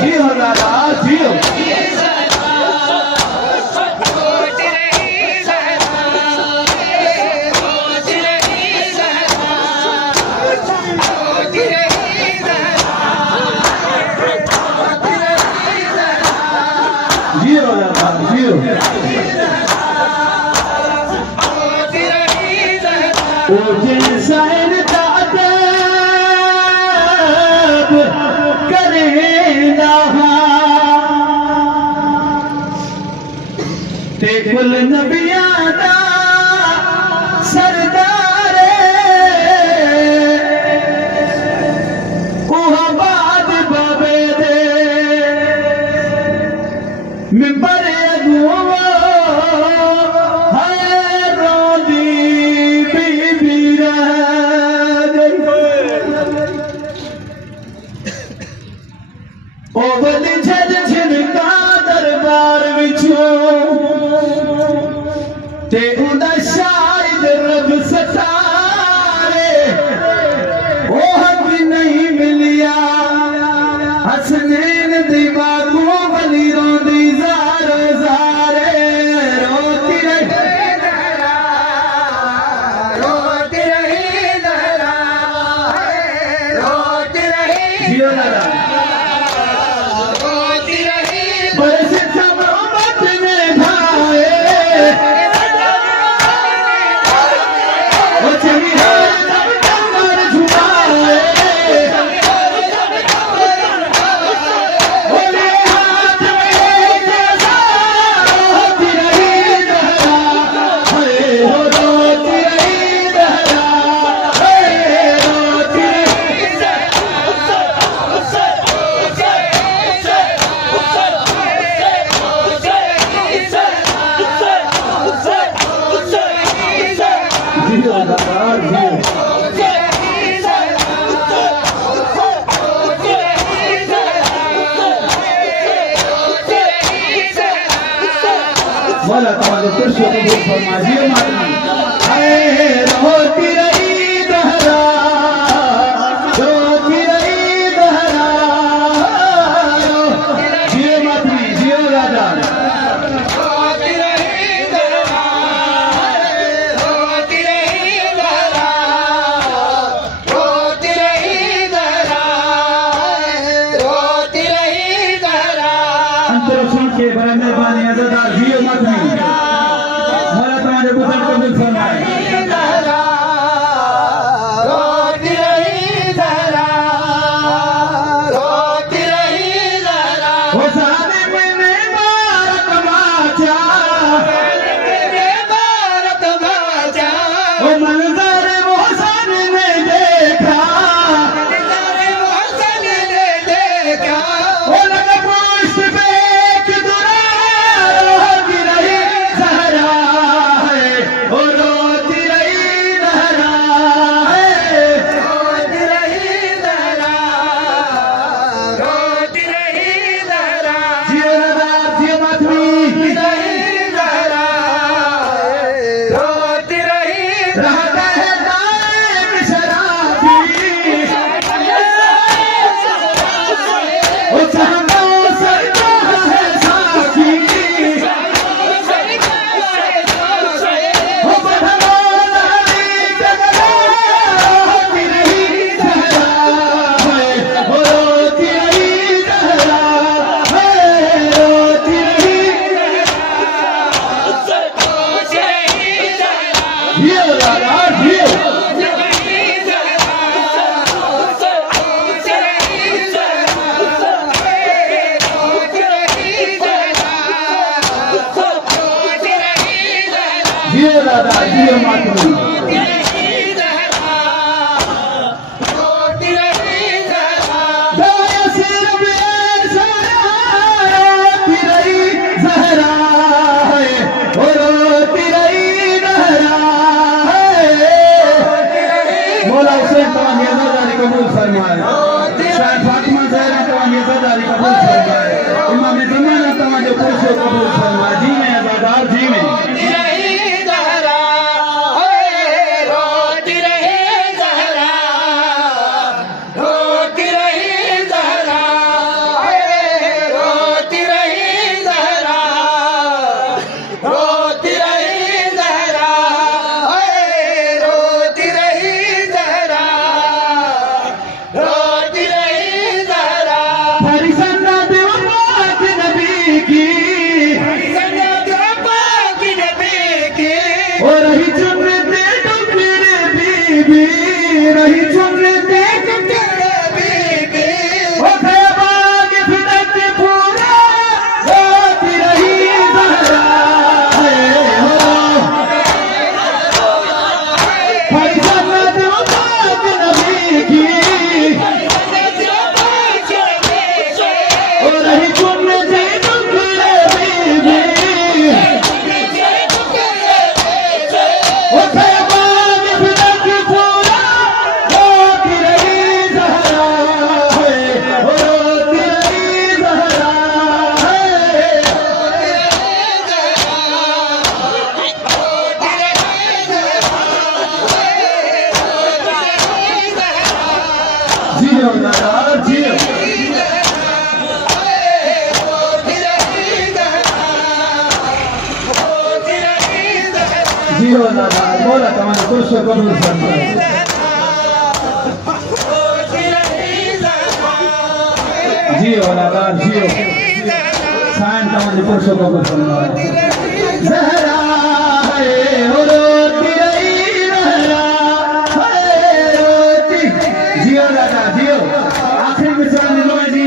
जियो दादा जियो। जियो दादा जियो। ओ जैसा ते कुल नबियां दा सरदारे उहाबाद बाबे दे मिंबर अगुआ है रोंदी बीबी रह गई। ओ वली झज झिनका दरबार विचों ते उदा शायद रब सतारे ओ हक नहीं मिलिया हसनैन दीवा को वली रोंदी ज़ारो ज़ारे रोती रही ज़हरा रोती रही ज़हरा रोती रही जियो दादा रोती रही बरस सब उम्मत में भाए वाला तुम्हारे पुरुषों को बहुत फरमाइए मालूम रोती रही दहरा रोती रही दहरा जियो मातमी जियो राजा रोती रही दहरा रोती रही दहरा रोती रही दहरा रोती रही दहरा अंतर सुन के बड़े मेहरबानी अज़ादार जियो मातमी मोला तुम्हारे बुजुर्ग को भी फरमाए रोती रही ज़हरा रोती रही ज़हरा वो जालिम ने मारत माचा वो मंजर मोहसन ने देखा वो लगा पुष्ट पे कि दुरार रोती रही ज़हरा है वो रोती रही ज़हरा है रोती रही ज़हरा रोती रही ज़हरा जियो दादा जियो मातमी रही ज़हरा रोती रही रहता है दाएम शराबी वो चाहता सरता है साथी वो बदलानी जगह रोती रही ज़हरा है वो रोती रही ज़हरा है रोती रही जियो दादा जियो जियो दादा जियो मातमी दाया सिर में सारा रोती रही ज़हरा है वो रोती रही ज़हरा है मौला हुसैन तमाम अज़ादारी कबूल फरमाए शायद फातिमा ज़हरा तमाम अज़ादारी कबूल फरमाए इमाम ज़माना तमाम जो पुरुषों कबूल फरमाए जी में अज़ादार जी में जियो दादा जियो जियो दादा बोला तमारे पुरुषों कबूल फरमाए जियो दादा जियो शान तमारे पुरुषों कबूल फरमाए ज़हरा है रोती रही ज़हरा है रोती जियो दादा जियो आखिरी मिसाल निलों जी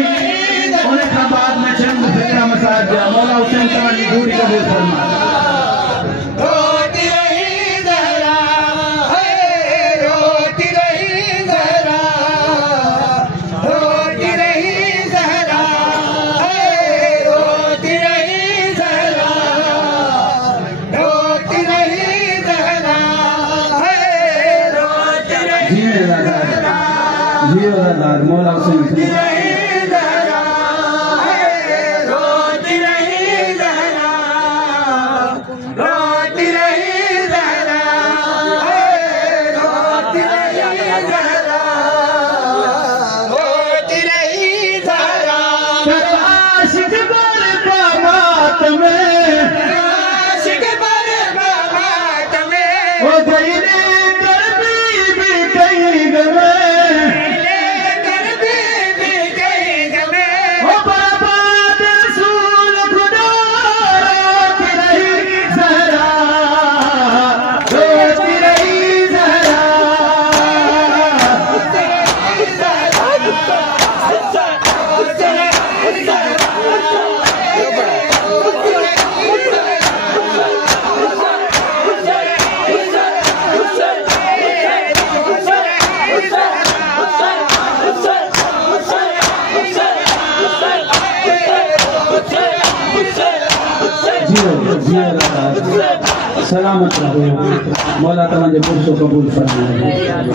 उन्हें बाद में चंद फिक्रा मसाज दिया मौला हुसैन तमारी दूरी कबूल फरमाए जियो दादा मौला हुसैन रोती रही ज़हरा रोती रही ज़हरा रोती रही ज़हरा रोती रही ज़हरा आशिक बरबाद में आशिक बरबाद में ओ गई रे गर्मी भी कहीं गए सलामत रहो मौला तमारे पुरुषों कबूल फरमाए।